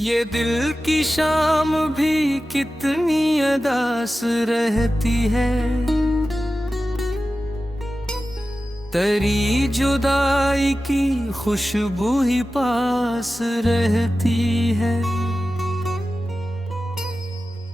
ये दिल की शाम भी कितनी अदास रहती है। तेरी जुदाई की खुशबू ही पास रहती है।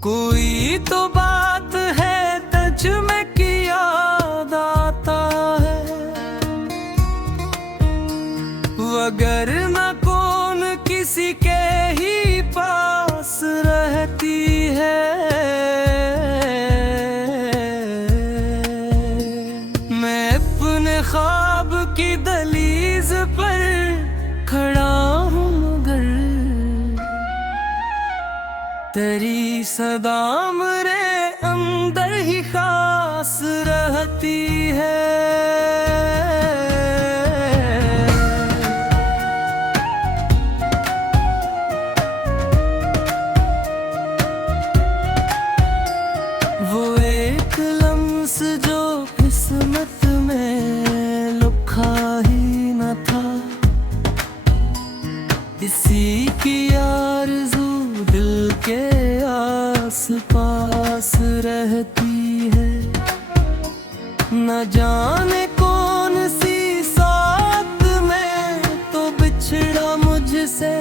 कोई तो बात है तज में की याद आता है, वगरना कौन किसी के ही पास रहती है। मैं अपने ख्वाब की दहलीज पर खड़ा हूँ मगर तेरी सदा मेरे अंदर ही खास रहती है। वो एक लम्स जो किस्मत में लिखा ही न था, इसी की आरज़ू दिल के आस पास रहती है। न जाने कौन सी साथ में तो बिछड़ा मुझसे,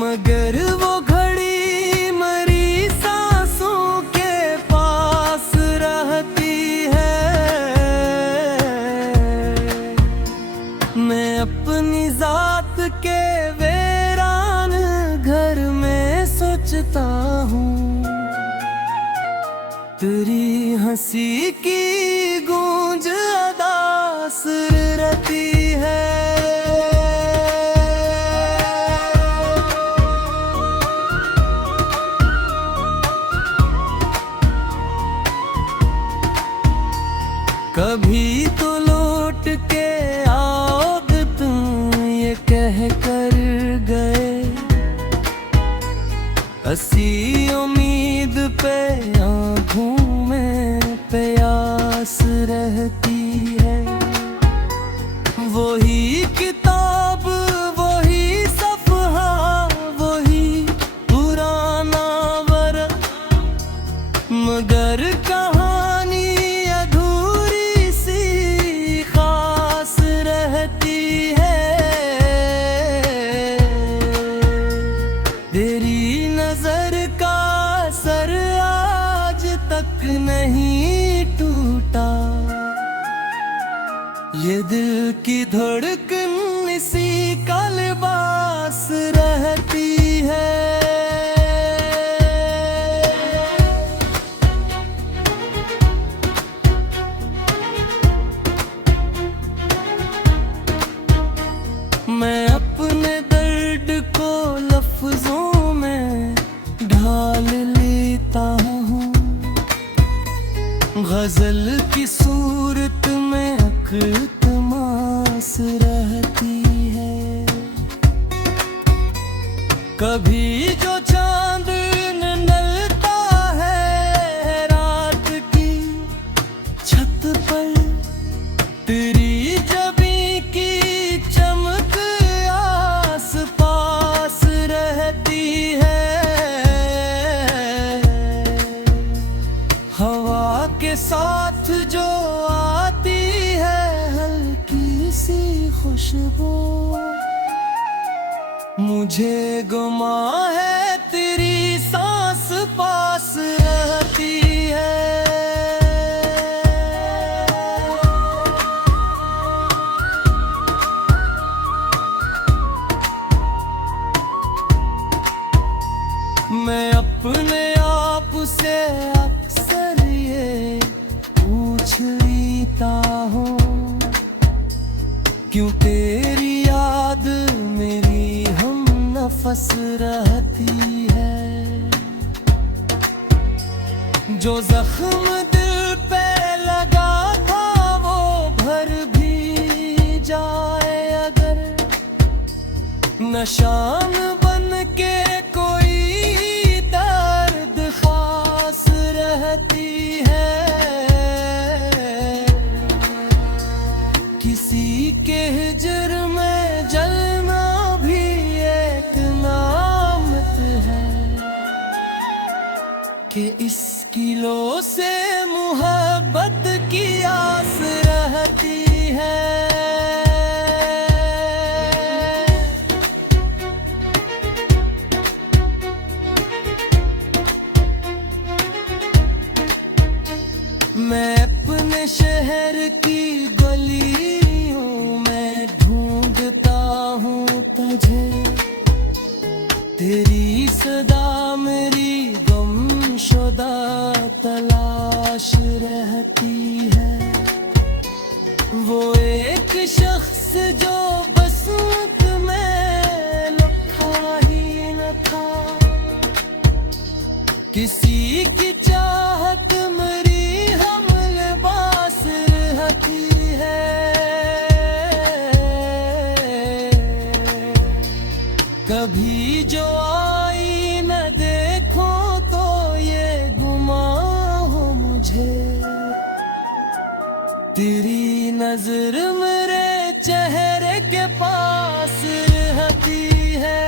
मगर वो घड़ी मरी सांसों के पास रहती है। मैं अपनी जात के वीरान घर में सोचता हूँ, तेरी हंसी की गूंज अदास रहती है। कभी तो लौट के आओगे तुम ये कह कर गए, हंसी उम्मीद पे आँखों में प्यास रहती है। वही किताब वही सफ़हा वही पुराना वर्क, मगर कहानी अधूरी सी खास रहती है। तेरी नजर का असर आज तक नहीं टूटा, ये दिल की धड़कन इसी का लिबास रहती है। मैं अपने दर्द को लफ्जों में ढाल लेता हूँ, गजल की सूरत में अख्तमास रहती है। कभी जो चांद निकलता है रात की छत पर, तेरी जबी की चमक आस पास रहती है। हवा के साथ जो आती है हल्की सी खुशबू, मुझे गुमा है तेरी सांस पास रहती है। मैं अपने आप से अक्सर ये पूछ लेता हूँ, क्यों तेरी याद मेरी हम नफस रहती है। जो जख्म दिल पे लगा था वो भर भी जाए अगर, निशान बन के कोई दर्द खास रहती है। किसी के हिजर में जलना भी किलो से मोहब्बत की आस रहती है। मैं अपने शहर की गलियों में ढूंढता हूँ तुझे, तेरी सदा मेरी गुमशुदा तलाश रहती है। वो एक शख्स जो बसंत में लिखा ही न था, किसी की चाहत मेरी हम लिबास रहती है। कभी जो आई न देखो तो ये गुमा हो मुझे, तेरी नजर मेरे चेहरे के पास रहती है।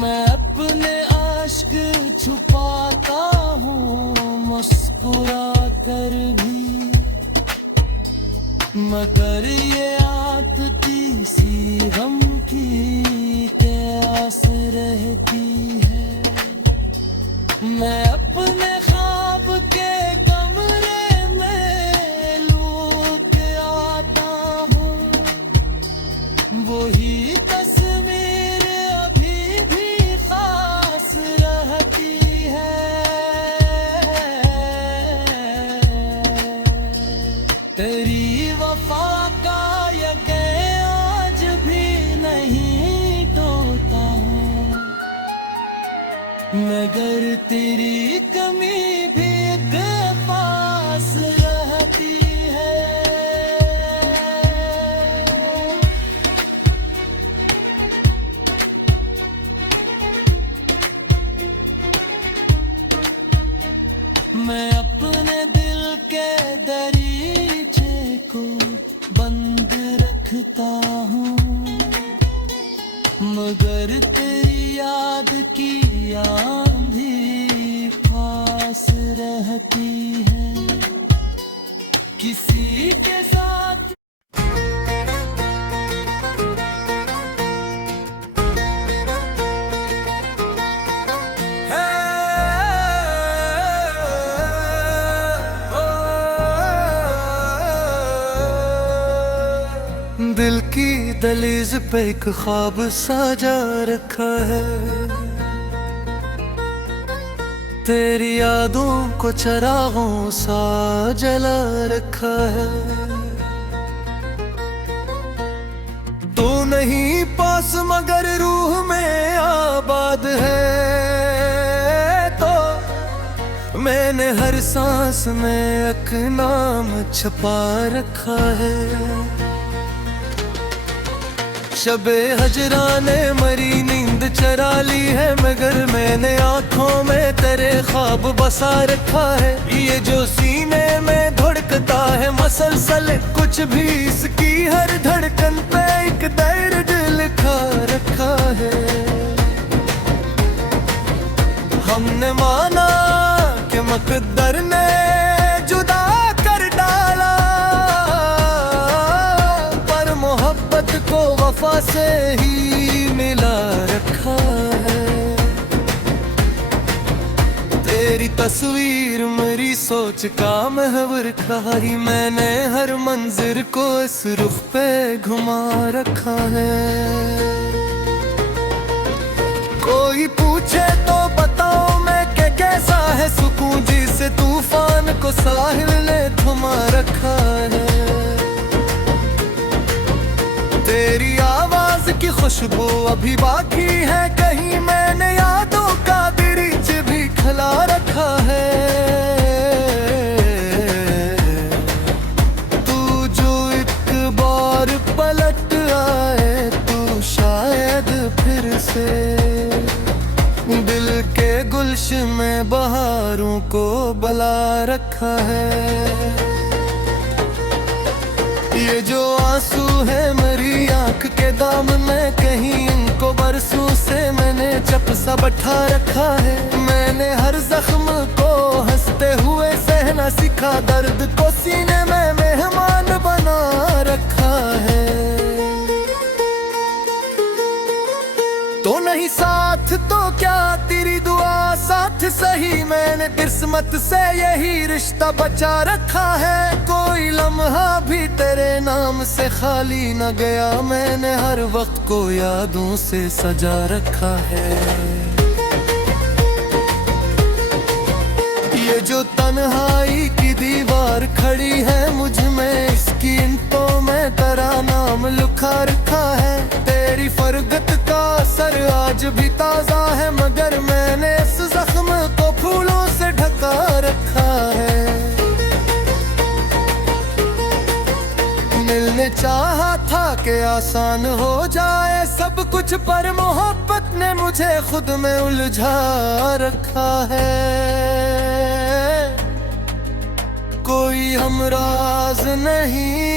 मैं अपने आश्क छुपाता हूँ मुस्कुरा कर भी, मगर ये आतती सी गम की प्यास रहती है। मैं अपने ख्वाब के कमरे में लूट आता हूँ, वही तस्वीर अभी भी खास रहती है। तेरी वफा का यकीन आज भी नहीं टूटा, मगर तेरी कमी भी एक पास रहती है। मैं अपने दिल के दरीचे को बंद रखता हूँ, मगर तेरी याद की आंधी पास रहती है। किसी के साथ दिल की दहलीज पे एक ख्वाब सजा रखा है, तेरी यादों को चरागों सा जला रखा है। तू नहीं पास मगर रूह में आबाद है, तो मैंने हर सांस में एक नाम छपा रखा है। शबे हजरा ने मरी नींद चरा ली है, मगर मैंने आंखों में तेरे ख्वाब बसा रखा है। ये जो सीने में धड़कता है मसलसल, कुछ भी इसकी हर धड़कन पे एक दर्द लिखा रखा है। हमने माना कि मकद्दर ने जुदा कर डाला, पर मोहब्बत को वफा से ही मिला रखा है। तेरी तस्वीर मेरी सोच का महवर खाई, मैंने हर मंजिर को इस रुख पे घुमा रखा है। कोई पूछे तो बताओ मैं कि कैसा है सुकून जिसे तूफान को साहिल ने थमा रखा है। तेरी आवाज की खुशबू अभी बाकी है, कहीं मैंने यादों का दरीच भी खिला रखा है। तू जो एक बार पलट आए तो शायद फिर से दिल के गुलशन में बहारों को बुला रखा है। ये जो आंसू है मेरी आंख के दामन, कहीं इनको बरसों से मैंने चप सा बैठा रखा है। मैंने हर जख्म को हंसते हुए सहना सीखा, दर्द को सीने में मेहमान बना रखा है। तो नहीं साथ तो क्या तेरी दुआ साथ सही, मैंने किस्मत से यही रिश्ता बचा रखा है। कोई लम्हा भी तेरे नाम से खाली न गया, मैंने हर वक्त को यादों से सजा रखा है। ये जो तन्हाई की दीवार खड़ी है मुझ में, इसकी ईंटों में तेरा नाम लिखा रखा है। तेरी फरगत का असर आज भी ताजा है, मगर मैंने इस जख्म को फूलों से ढका रखा है। मिलने चाहा था कि आसान हो जाए सब कुछ, पर मोहब्बत ने मुझे खुद में उलझा रखा है। कोई हमराज नहीं,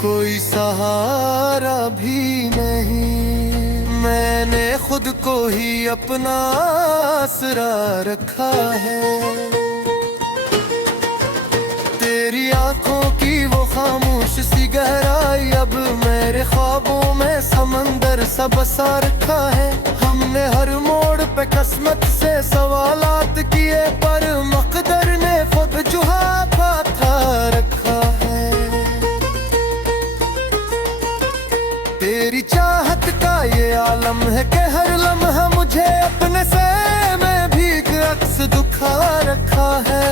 कोई सहारा भी नहीं, मैंने खुद को ही अपना आसरा रखा है। तेरी आंखों की वो खामोश सी गहराई अब मेरे ख्वाबों में समंदर सा बसा रखा है। हमने हर मोड़ पे किस्मत से सवालात किए, पर मकदर ने खुद जुहा था रखा है। तेरी चाहत का ये आलम है कि हर लम्हा मुझे अपने से में भीग अक्स दुखा रखा है।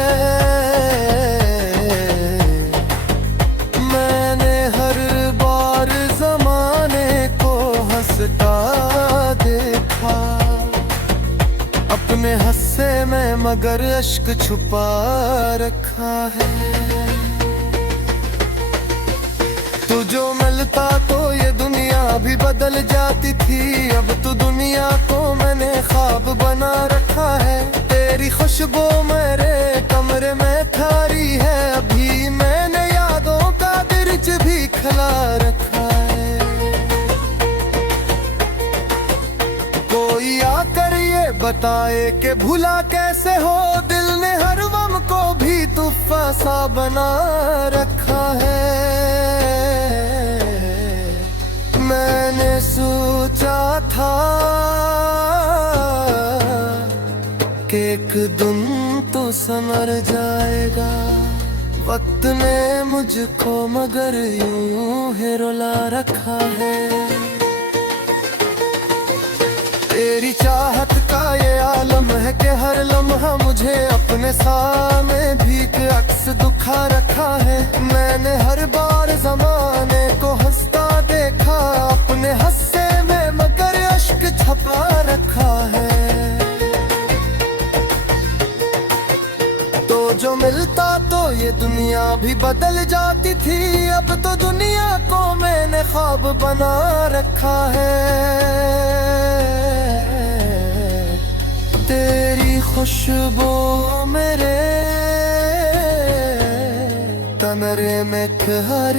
मैंने हर बार जमाने को हंसता देखा, अपने हंसे में मगर अश्क छुपा रखा है। तू जो मिलता तो ये दुनिया भी बदल जाती थी, अब तो दुनिया को मैंने ख्वाब बना रखा है। तेरी खुशबू मेरे कमरे में थारी है, अभी मैंने यादों का दर्ज भी खिला रखा है। कोई आकर ये बताए कि भूला कैसे हो, दिल ने हर गम को भी तूफा सा बना रखा है। मैंने सोचा था कि एक दिन तो संवर जाएगा, वक्त ने मुझको मगर यूं ही रुला रखा है। तेरी चाहत का ये आलम है कि हर लम्हा मुझे अपने सामने भीग अक्स दुखा रखा है। मैंने हर बार जमाने को हंसता देखा, अपने हंसे में मगर अश्क छपा रखा है। तो जो मिलता तो ये दुनिया भी बदल जाती थी, अब तो दुनिया को मैंने ख्वाब बना रखा है। तेरी खुशबू मेरे कमरे में ठहर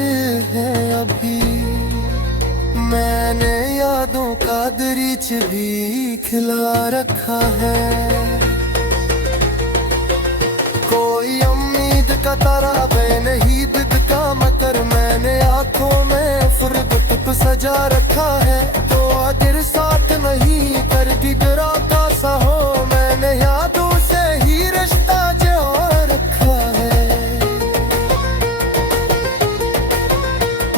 है अभी, मैंने यादों का दरीच भी खिला रखा है। कोई उम्मीद का तारा नहीं बिकता, मगर मैंने आंखों में फुर्सत सजा रखा है। तो अगर साथ नहीं करती तेरा सा हो, मैंने यादों से ही रिश्ता जोड़ रखा है।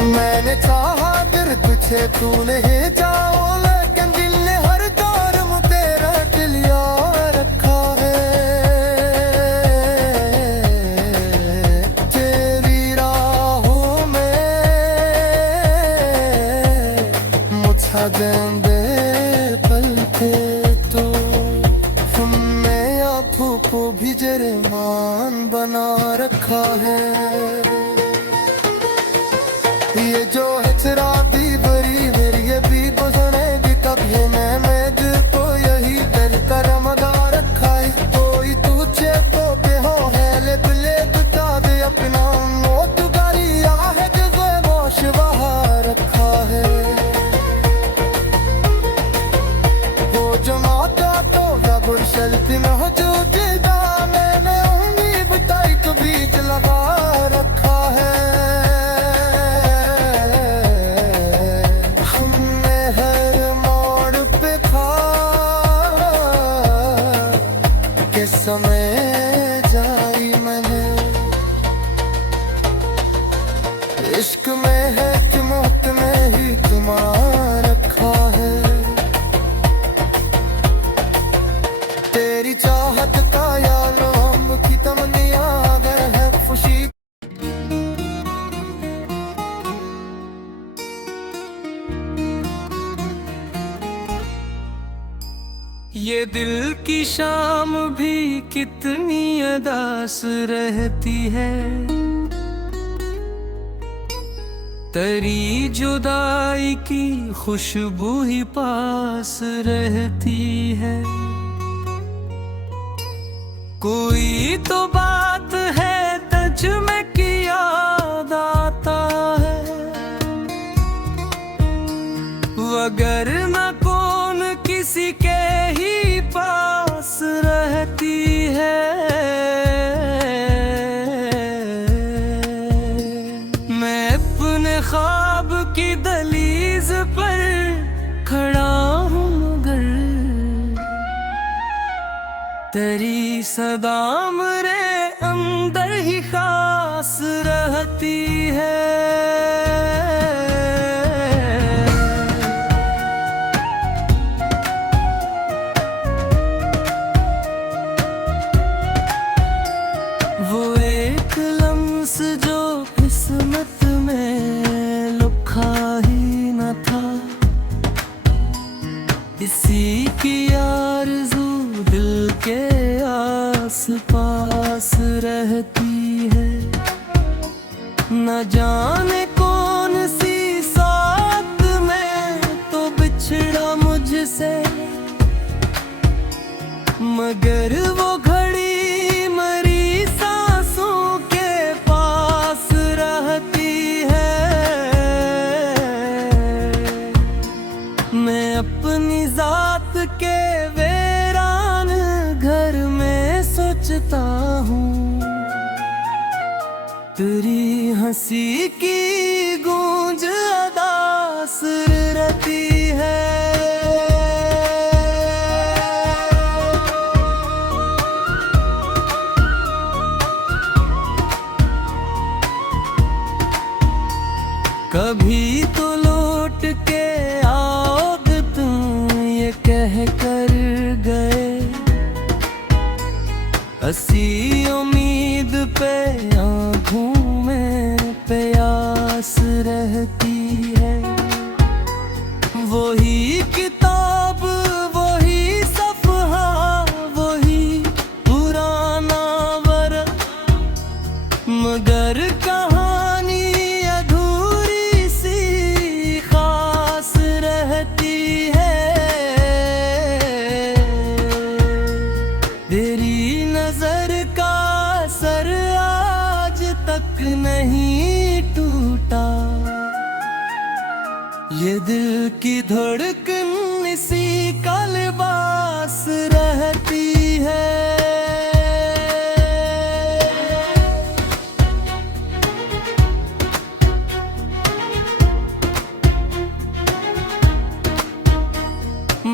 मैंने चाहा दिल तुझे तूने जाओ, लेकिन दिल ने हर दौर में तेरा दिल याद रखा है। तेरी राहों में मुझा देंगे पल थे तो, हमने आँखों को भी जरमान बना रखा है। ये जो है शराबी बरी मेरी ये भी गुजरेगी कभी, मैं दिल को यही दिल का रमदा रखा है। कोई तुझे तो पे हो है ले बता दे अपने इश्क में है कि मौत में ही तुम्हारा रखा है। तेरी चाहत का यालों की तमन्ना आ गए है खुशी। ये दिल की शाम भी कितनी अदास रहती है, तेरी जुदाई की खुशबू ही पास रहती है। कोई तो बात है तज में की याद आता है, वगरना कौन किसी के ही पास रहती है। मैं अपने ख्वाब की दहलीज पर खड़ा हूँ मगर तेरी सदा मेरे अंदर ही खास रहती है। वो एक लम्स जो किस्मत में लिखा ही न था, इसी की आरज़ू दिल के आस पास रहती है। न जाने कौन सी साथ में तो बिछड़ा मुझसे, मगर वो घड़ी मरी सांसों के पास रहती है। मैं अपनी जात के वीरान घर में सोचता हूँ, तेरी हंसी की गूंज अदास रहती है। कभी तो लौट के आओगे तुम ये कह कर गए, हंसी उम्मीद पे आँखों में प्यास रहती है। वही किताब वही सफ़हा वही पुराना वर्क, मगर कहानी अधूरी सी खास रहती है। तेरी नजर का असर आज तक नहीं टूटा, ये दिल की धड़कन इसी का लिबास रहती है।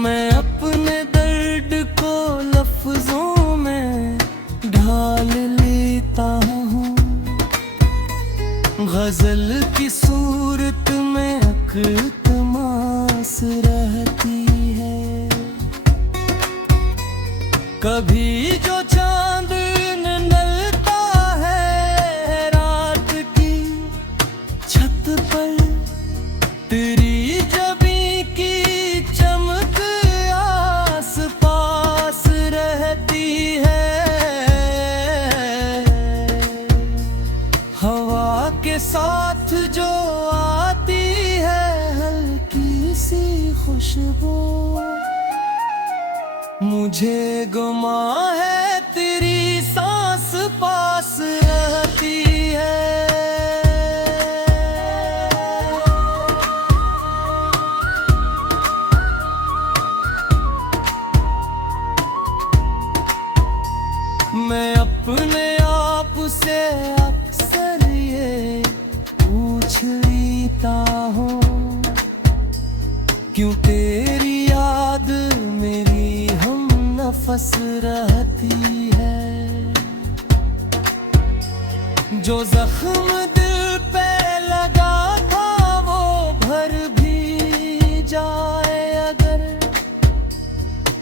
मैं अपने दर्द को लफ्जों में ढाल लेता हूँ, गजल की सूरत में अकतमास रहती है। कभी जो चांद निकलता है रात की छत पर, तेरी जबी की चमक आस पास रहती है। हवा के साथ जो आती है हल्की सी खुशबू, मुझे गुमा है तेरी सांस पास रहती है। मैं अपने आप से अक्सर ये पूछ लेता हूँ, क्यों तेरी याद मेरी हम नफस रहती है। जो जख्म दिल पे लगा था वो भर भी जाए अगर,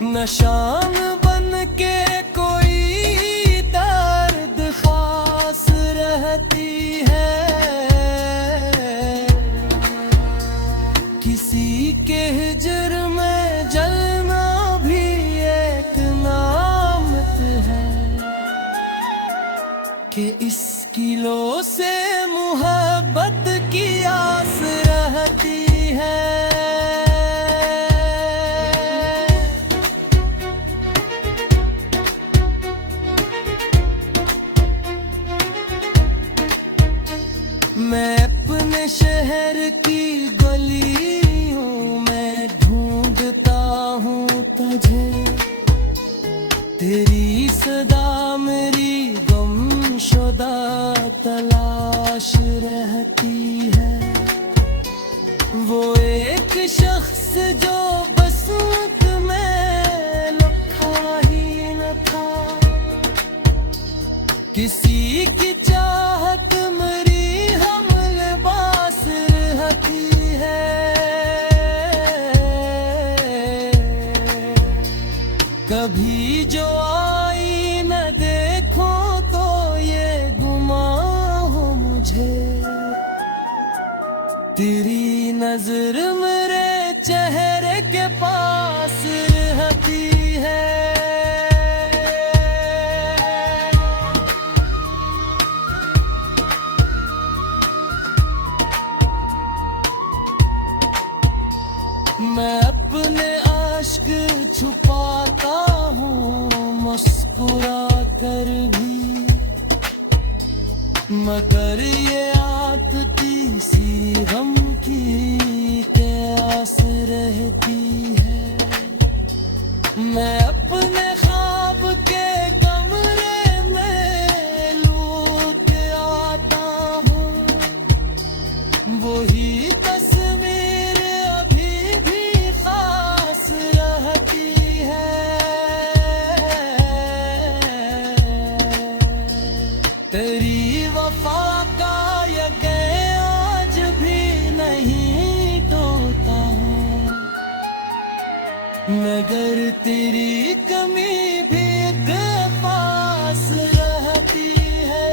निशान बन के कोई दर्द खास रहती है। किसी के हिज्र में जलना भी एक नामत है, कि इसकी लो से मोहब्बत की आस रहती है। मैं अपने शहर की गलियों में ढूंढता हूँ तुझे, तेरी सदा मेरी गुमशुदा तलाश रहती है। वो एक शख्स जो बसंत में लिखा ही न था, किसी की चाहत मेरी हम लिबास रहती है। कभी जो आई न देखो तो ये गुमान हो मुझे, तेरी नजर मेरे चेहरे के पास रहती है। मैं अपने आश्क छुपाता हूँ मुस्कुरा कर भी, मगर ये आदती सी गम की प्यास रहती है। मैं अपने ख्वाब के कमरे में लूट आता हूँ, वही तस्वीर अभी भी खास रहती है। तेरी वफा का यकीन आज भी नहीं टूटा, मगर तेरी कमी भी एक पास रहती है।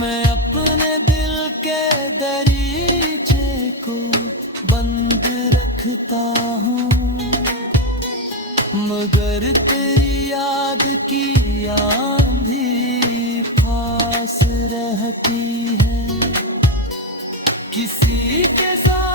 मैं अपने दिल के दरीचे को बंद रखता हूँ, मगर तेरी याद की आंधी पास रहती है। किसी के साथ